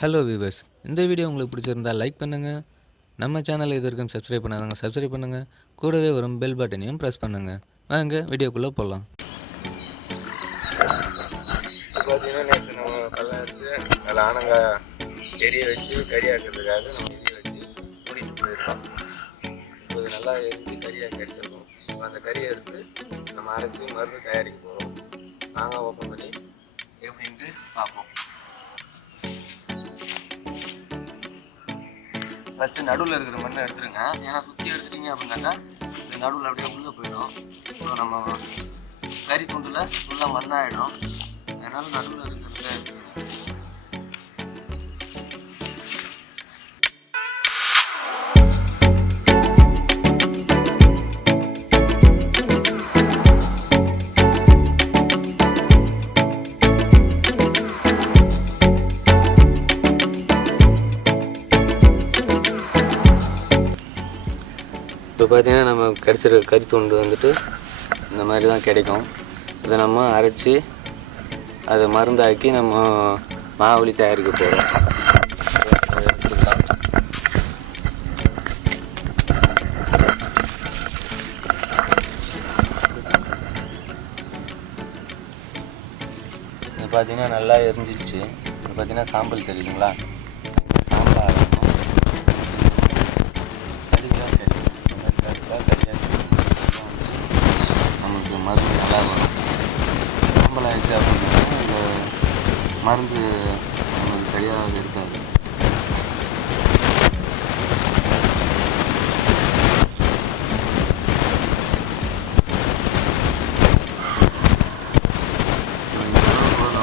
Hello viewers, இந்த video உங்களுக்கு பிடிச்சிருந்தா லைக் பண்ணுங்கள். நம்ம சேனலை இது வரைக்கும் சப்ஸ்கிரைப் பண்ணாதவங்க சப்ஸ்கிரைப் பண்ணுங்கள். கூடவே வரும் பெல் பட்டனையும் ப்ரெஸ் பண்ணுங்கள். வாங்க வீடியோக்குள்ளே போகலாம். பார்த்தீங்கன்னா நேற்று நம்ம பள்ளம் எடுத்து அதில் ஆனங்காய் எரிய வச்சு கறியாக்கிறதுக்காக நம்ம எரிய வச்சு மூடிட்டு போயிருக்கோம். இப்போ இது நல்லா எரிஞ்சு கறியாக கிடைச்சிருக்கும். இப்போ அந்த கறியை எடுத்து நம்ம அரைச்சி மருந்து தயாரிக்க போகிறோம். நாங்கள் ஓப்பன் பண்ணி எப்படின்ட்டு பார்ப்போம். ஃபஸ்ட்டு நடுவில் இருக்கிற மண்ணை எடுத்துருங்க. ஏன்னா சுற்றி எடுத்துட்டீங்க அப்படின்னாக்கா இந்த நடுவில் அப்படியே உள்ளே போயிடும். ஸோ நம்ம கறி துண்டில் ஃபுல்லாக மண்ணாகிடும். அதனால் நடுவில் இருக்கிறத எடுத்துக்கணும். இப்போ பார்த்தீங்கன்னா நம்ம கிடைச்சிருக்க கறி துண்டு வந்துட்டு இந்த மாதிரி தான் கிடைக்கும். இதை நம்ம அரைச்சி அதை மருந்தாக்கி நம்ம மாவுளி தயாரிக்க போகிறோம். இது பார்த்தீங்கன்னா நல்லா எரிஞ்சிச்சு. இது பார்த்தீங்கன்னா சாம்பல் தெரியுதுங்களா? சாம்பல் நமக்கு மருந்து நல்லா வரும். சாம்பல் ஆயிடுச்சு அப்படின்னா இந்த மருந்து நமக்கு சரியாக இருக்காது.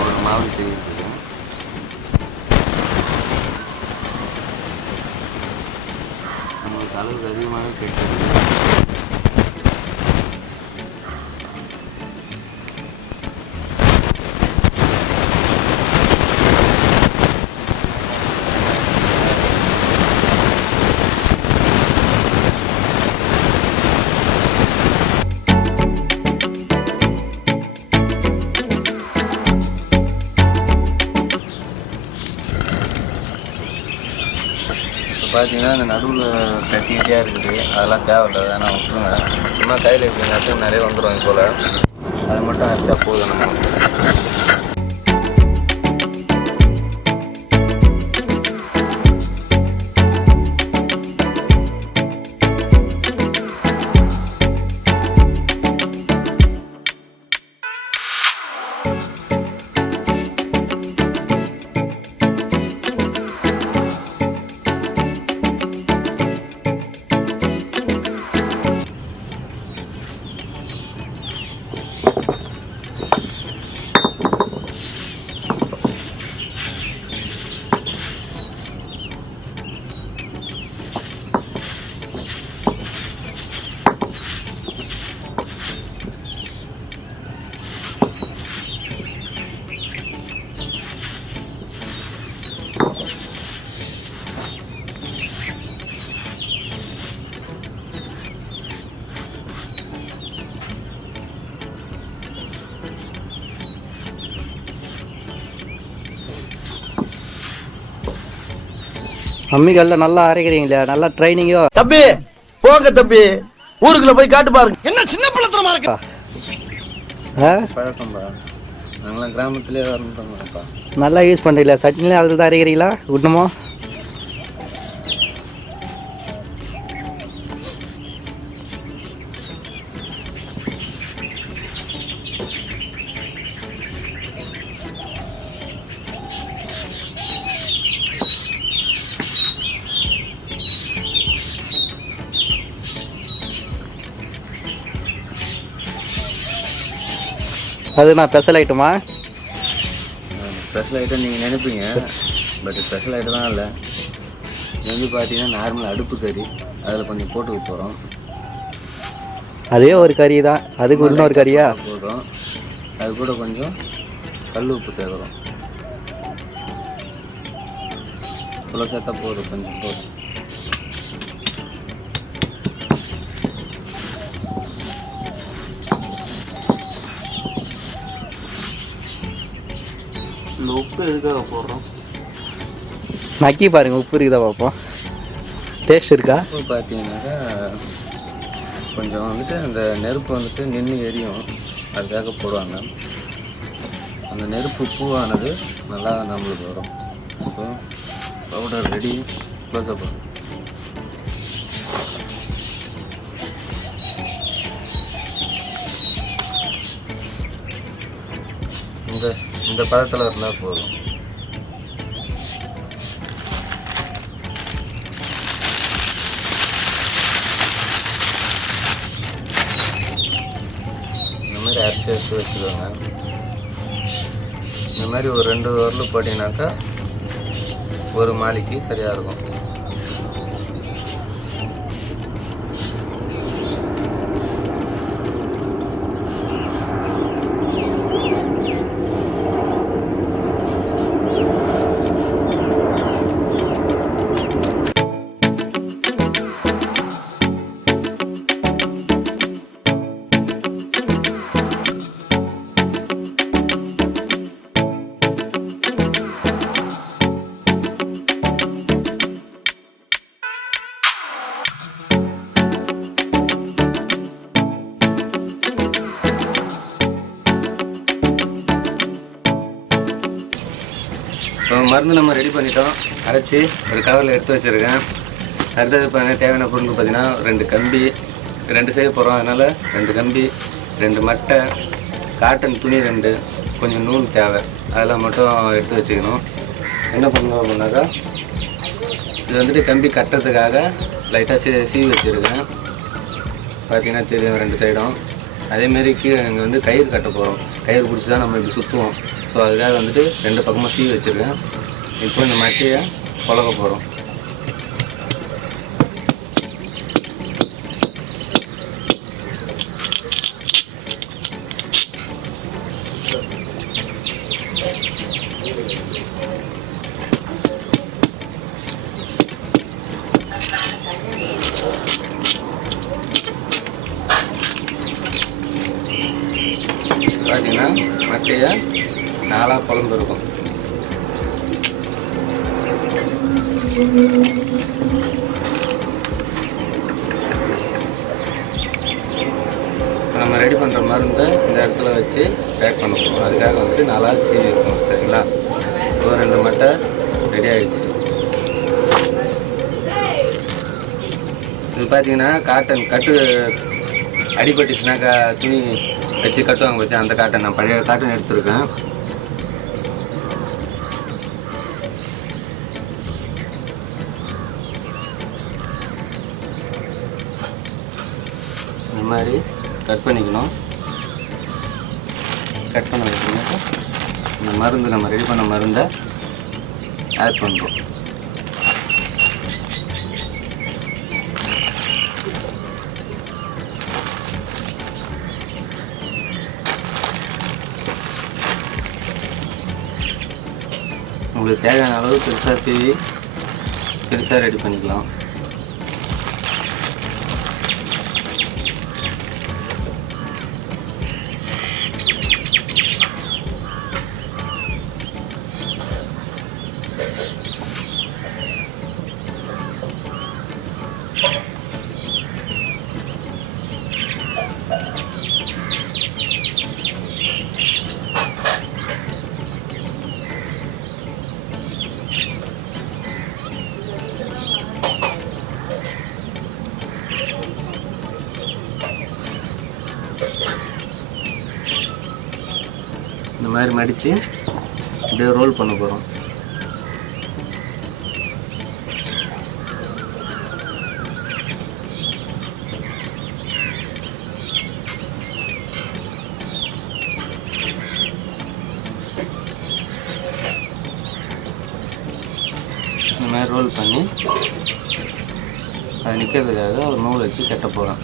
ஒரு மாவு செய்யறதுக்கு நம்மளுக்கு அளவுக்கு அதிகமாக கிடைக்கிறது. பார்த்தீங்கன்னா இந்த நடுவில் கட்டிக்கிட்டே இருக்குது. அதெல்லாம் தேவையில்லை, வேணாம் விட்டுருங்க. சும்மா கையில் இப்படி நட்டு நிறைய வந்துடும். இது போல் அதை மட்டும் அரைச்சா போதும். நம்ம அம்மிகள்ல நல்லா அரைக்கிறீங்களா? நல்லா ட்ரைனிங்கோ. தம்பி போங்க தம்பி, ஊருக்குள்ள போய் காட்டு பாருங்க. என்ன சின்ன பழத்தனமா இருக்கு? பழக்கம்பா, நாங்களாம் கிராமத்துலேயே வரணும்ப்பா. நல்லா யூஸ் பண்ணுறீங்களா? சட்னிலே அதில் தான் அரைக்கிறீங்களா இன்னமும்? அது நான் ஸ்பெஷல் ஐட்டமா? ஸ்பெஷல் ஐட்டம் நீங்கள் நினைப்பீங்க, பட் ஸ்பெஷல் ஐட்டம் தான் இல்லை. இது வந்து பார்த்தீங்கன்னா நார்மல் அடுப்பு கறி. அதில் கொஞ்சம் போட்டு போகிறோம். அதே ஒரு கறி தான், அதுக்கு இன்னொரு கறியா போடுறோம். அது கூட கொஞ்சம் கல் உப்பு சேர்க்குறோம். இவ்வளோ சேர்த்தா போதும், கொஞ்சம் போதும். இந்த உப்பு எதுக்காக போடுறோம்? நக்கி பாருங்க, உப்பு இருக்குதா பார்ப்போம். டேஸ்ட் இருக்கா? உப்பு பார்த்தீங்கன்னாக்கா கொஞ்சம் வந்துட்டு அந்த நெருப்பு வந்துட்டு நின்று எரியும், அதுக்காக போடுவாங்க. அந்த நெருப்பு பூவானது நல்லா நம்மளுக்கு வரும். இப்போ பவுடர் ரெடி. க்ளோஸ்அப் இந்த பதத்தில் இருந்தால் போதும். இந்த மாதிரி அரைச்சி எடுத்து வச்சுக்கோங்க. இந்த மாதிரி ஒரு 2 உருள் போட்டிங்கனாக்கா ஒரு மாலைக்கு சரியாக இருக்கும். இப்போ மருந்து நம்ம ரெடி பண்ணிட்டோம், அரைச்சி ஒரு கவரில் எடுத்து வச்சுருக்கேன். அடுத்தது பார்த்தீங்கன்னா தேவையான பொருள் பார்த்தீங்கன்னா 2 கம்பி, 2 செய்ய போகிறோம், அதனால் 2 கம்பி, 2 மட்டை, காட்டன் துணி 2, கொஞ்சம் நூல் தேவை, அதெல்லாம் மட்டும் எடுத்து வச்சுக்கணும். என்ன பண்ணணும் அப்படின்னாக்கா, இது வந்துட்டு கம்பி கட்டுறதுக்காக லைட்டாக சீவி வச்சுருக்கேன். பார்த்தீங்கன்னா தெரியும் 2 சைடும். அதேமாரி கீழே இங்கே வந்து கயிறு கட்ட போகிறோம். கயிறு பிடிச்சி தான் நம்ம இப்படி சுற்றுவோம். ஸோ அதுக்காக வந்துட்டு 2 பக்கமாக சீவி வச்சுருக்கேன். இப்போ இந்த மட்டையை பழக போகிறோம். பார்த்தீங்கன்னா மட்டையை 4 குழம்பு இருக்கும். நம்ம ரெடி பண்ணுற மருந்தை இந்த இடத்துல வச்சு பேக் பண்ண போகிறோம். அதுக்காக வந்துட்டு 4 சீவி இருக்கணும். சரிங்களா? இப்போ 2 மட்டை ரெடி ஆகிடுச்சு. இது பார்த்தீங்கன்னா காட்டன் கட்டு அடிபட்டுச்சுனாக்கா துணி வச்சு கட்டுவாங்க பற்றி, அந்த காட்டன் நான் பழைய காட்டன் எடுத்துருக்கேன். இந்த மாதிரி கட் பண்ணிக்கணும். கட் பண்ண வச்சுக்கோங்க. இந்த மருந்து நம்ம ரெடி பண்ண மருந்தை ஆட் பண்ணுறோம். உங்களுக்கு தேவையான அளவு பெருசாக சீவி பெருசாக ரெடி பண்ணிக்கலாம். இந்த மாதிரி மடித்து அப்படியே ரோல் பண்ண போகிறோம். இந்த மாதிரி ரோல் பண்ணி அது நிற்கிறதுக்காக ஒரு நூல் வச்சு கட்ட போகிறோம்.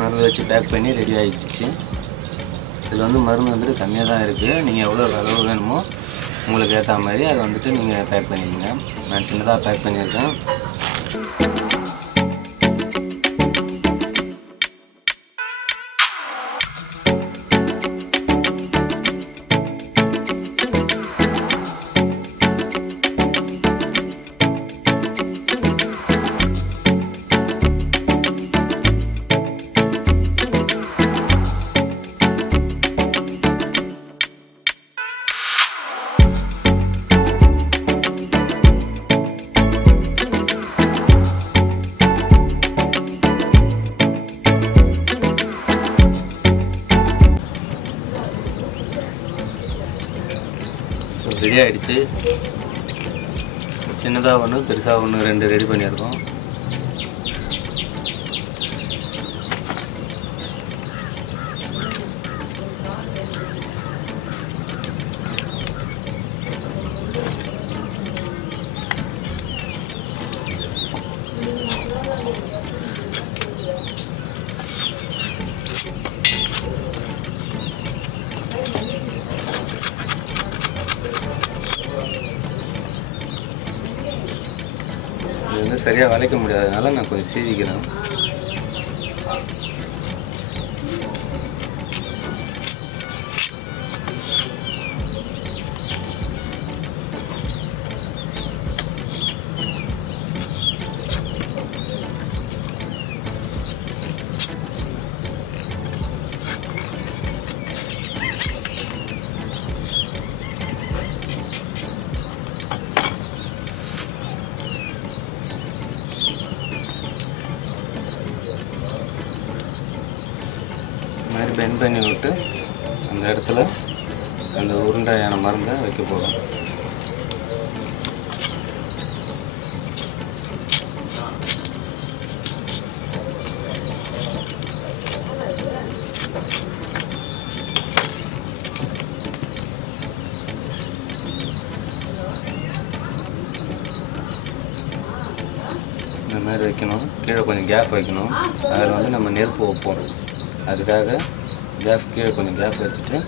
மருந்து வச்சு பேக் பண்ணி ரெடி ஆகிடுச்சு. இதில் வந்து மருந்து வந்துட்டு கம்மியாக தான் இருக்குது. நீங்கள் எவ்வளோ அளவு வேணுமோ உங்களுக்கு ஏற்ற மாதிரி அதை வந்துட்டு நீங்கள் பேக் பண்ணிக்கோங்க. நான் சின்னதாக பேக் பண்ணியிருக்கேன். ரெடி ஆகிடுச்சு. சின்னதாக ஒன்று பெருசாக ஒன்று 2 ரெடி பண்ணியிருக்கோம். இது வந்து சரியாக வளைக்க முடியாததுனால நான் கொஞ்சம் சீவிக்கிறேன். இந்த மாதிரி பெண்ட் பண்ணி விட்டு அந்த இடத்துல அந்த உருண்டையான மருந்தை வைக்க போகிறோம். இந்த மாதிரி வைக்கணும். கீழே கொஞ்சம் கேப் வைக்கணும். அதில் வந்து நம்ம நெருப்பு வைப்போம். அதுக்காக கீழே கொஞ்சம் கேப் வச்சுட்டு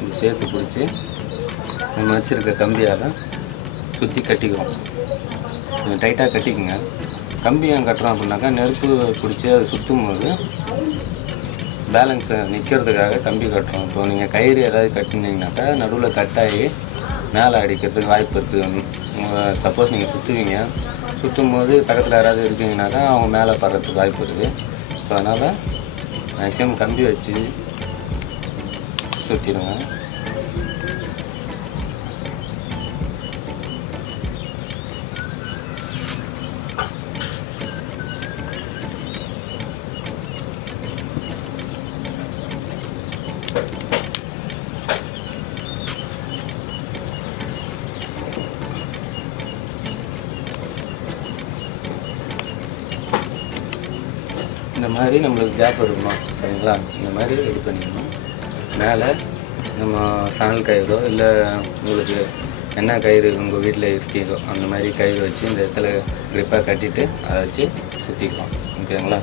இது சேர்த்து பிடிச்சி நம்ம வச்சுருக்க கம்பியால் சுற்றி கட்டிக்குவோம். கொஞ்சம் டைட்டாக கட்டிக்குங்க. கம்பி ஏன் கட்டுறோம் அப்படின்னாக்கா நெருப்பு பிடிச்சி அது சுற்றும் போது பேலன்ஸை நிற்கிறதுக்காக கம்பி கட்டுறோம். இப்போ நீங்கள் கயிறு ஏதாவது கட்டினீங்கனாக்கா நடுவில் கட்டாகி மேலே அடிக்கிறதுக்கு வாய்ப்பு இருக்குது. சப்போஸ் நீங்கள் சுற்றும் போது பக்கத்தில் யாராவது இருக்கீங்கனாக்கா அவங்க மேலே படுறதுக்கு வாய்ப்பு இருக்குது. ஸோ அதனால் மேக்ஸிமம் கம்பி வச்சு சுற்றிடுங்க. இந்த மாதிரி நம்மளுக்கு கேப் இருக்கணும். சரிங்களா? இந்த மாதிரி ரெடி பண்ணிக்கணும். மேலே நம்ம சணல் கயிறோ இல்லை உங்களுக்கு என்ன கயிறு உங்கள் வீட்டில் இருக்கீங்களோ அந்த மாதிரி கயிறு வச்சு இந்த இடத்துல க்ரிப்பாக கட்டிட்டு அதை வச்சு சுற்றிக்கலாம். ஓகேங்களா?